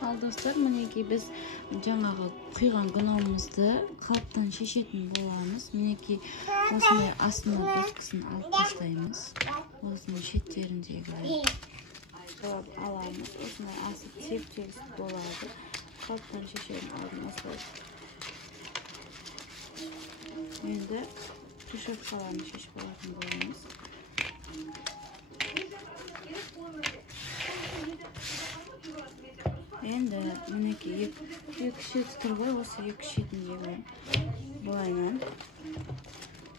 Ал достар, мінекей біз жаңағы құйған гномымызды қалыптан шешетін боламыз. Мінекей осындай астына доскасын алып тастаймыз. Осының шеттеріндегі аламыз. Осындай асып теп-тегіс болады. Қалыптан шешетін алдын осылай. Енді решеткаларын шешіп алатын боламыз. Енді мінекей екі шеті тұр ғой, осы екі шетіндегі былайынан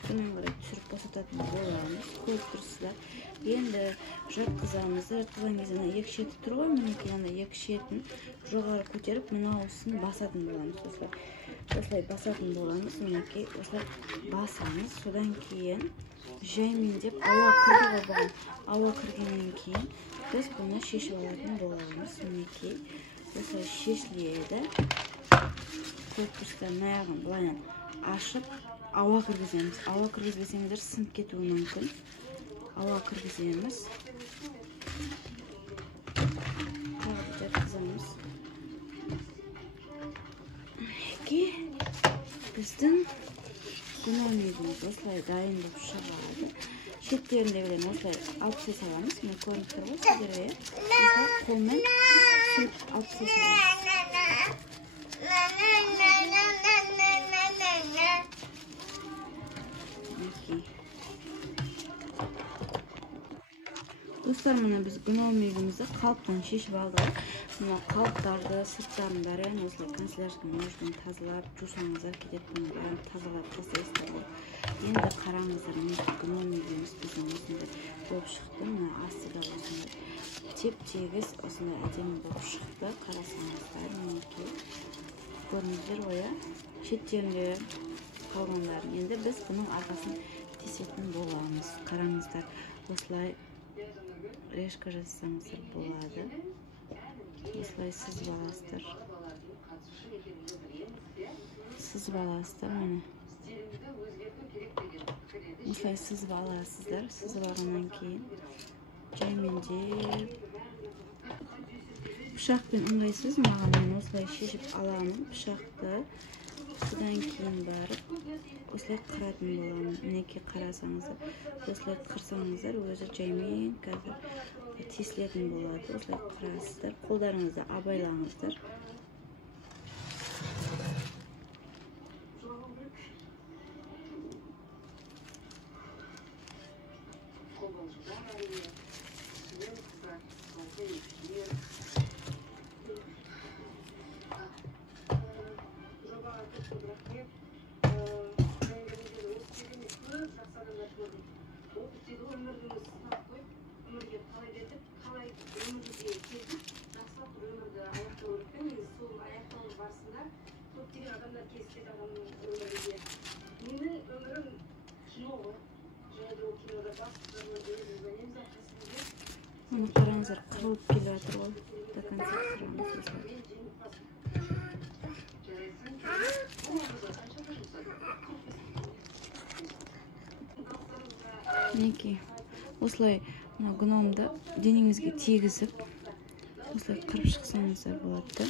төмен қарай түсіріп босататын боламыз. Көріп тұрсыздар. Енді жатқызамыз. Жатқызған кезде екі шеті тұр ғой, мінекей екі шетін жоғары көтеріп, мынауысын басатын боламыз. Осылай басатын боламыз. Мінекей осылай басамыз. Содан кейін жаймен деп ауа кірді ғой. Ауа кіргеннен кейін біз бұны шешіп алатын боламыз. Мінекей осылай шешіледі. Көріп тұрсыздар, аяғын былайынан ашып ауа кіргіземіз. Ауа кіргізбесеңіздер сынып кетуі мүмкін. Ауа кіргіземіз. Жатқызамыз. Біздің гномигіміз осылай дайын болып шығады. Шеттеріндегілерін осылай алып тастай саламыз. Мен көрініп тұр ғой сіздерге. Осылай қолмен сүріп алып тастай саламыз. Достар, мына біз гномигімізді қалыптан шешіп алдық. Мына қалыптарды, сырттарын бәрін осылай канцелярский ножпен тазалап, жусаңыздар кетеді, бұны бәрін тазалап тастайсыздар ғой. Енді қараңыздар, гномигіміз біздің осындай болып шықты. Мына асты да осындай теп-тегіс осындай әдемі болып шықты. Қарасаңыздар, мінекей көрдіңіздер ғой, шеттерінде қалғандарын. Енді біз бұның арқасын тесетін боламыз. Қараңыздар, осылай решка жасасаңыздар болады. Осылай сызып аласыздар. Сызып аласыздар, міне. Осылай сызып аласыздар. Сызып алғаннан кейін жаймендеп пышақпен ыңғайсыз, маған мен осылай шешіп аламын пышақты. Содан кейін барып осылай қыратын боламын. Мінекей қарасаңыздар, осылай қырсаңыздар, өзі жаймен қазір тесілетін болады. Осылай қырасыздар. Қолдарыңызды абайлаңыздар. Оны қараңыздар, қырылып келіп жатыр ғой. До конца қырамыз. Мінекей, осылай гномды денеңізге тигізіп, осылай қырып шықсаңыздар болады.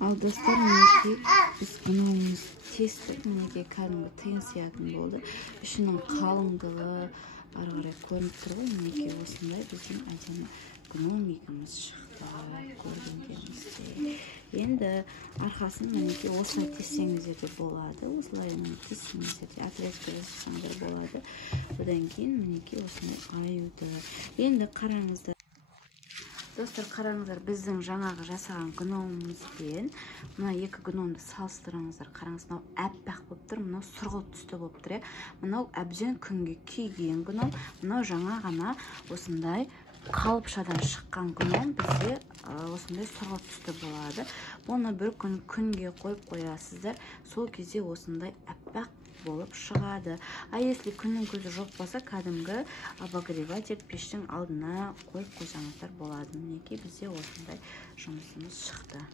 Ал достар, мінекей біз гномымыз тестік, мінекей кәдімгі тиын сиятын болды. Ішінің қалыңдығы ары қарай көрініп тұр ғой. Мінекей осындай біздің әдемі гномигіміз шықты. Көргендеріңізде. Енді арқасын мінекей осылай тессеңіздер де болады. Осылай тессеңіздер де отрезка жасасаңыздар болады. Одан кейін мінекей осындай аюды. Енді қараңыздар. Достар, қараңыздар, біздің жаңағы жасаған гномымызбен мына екі гномды салыстырыңыздар. Қараңыз, мынау әппақ болып тұр, мынау сұрғылт түсті болып тұр. Мынау әбден күнге күйген гном, мынау жаңа ғана осындай қалыпшадан шыққан гном бізде осындай сұрғылт түсті болады. Оны бір күн күнге қойып қоясыздар, сол кезде осындай әппақ болып шығады. Если күннің көзі жоқ болса, кәдімгі обогреватель пештің алдына қойып қойсаңыздар болады. Мінекей бізде осындай жұмысымыз шықты.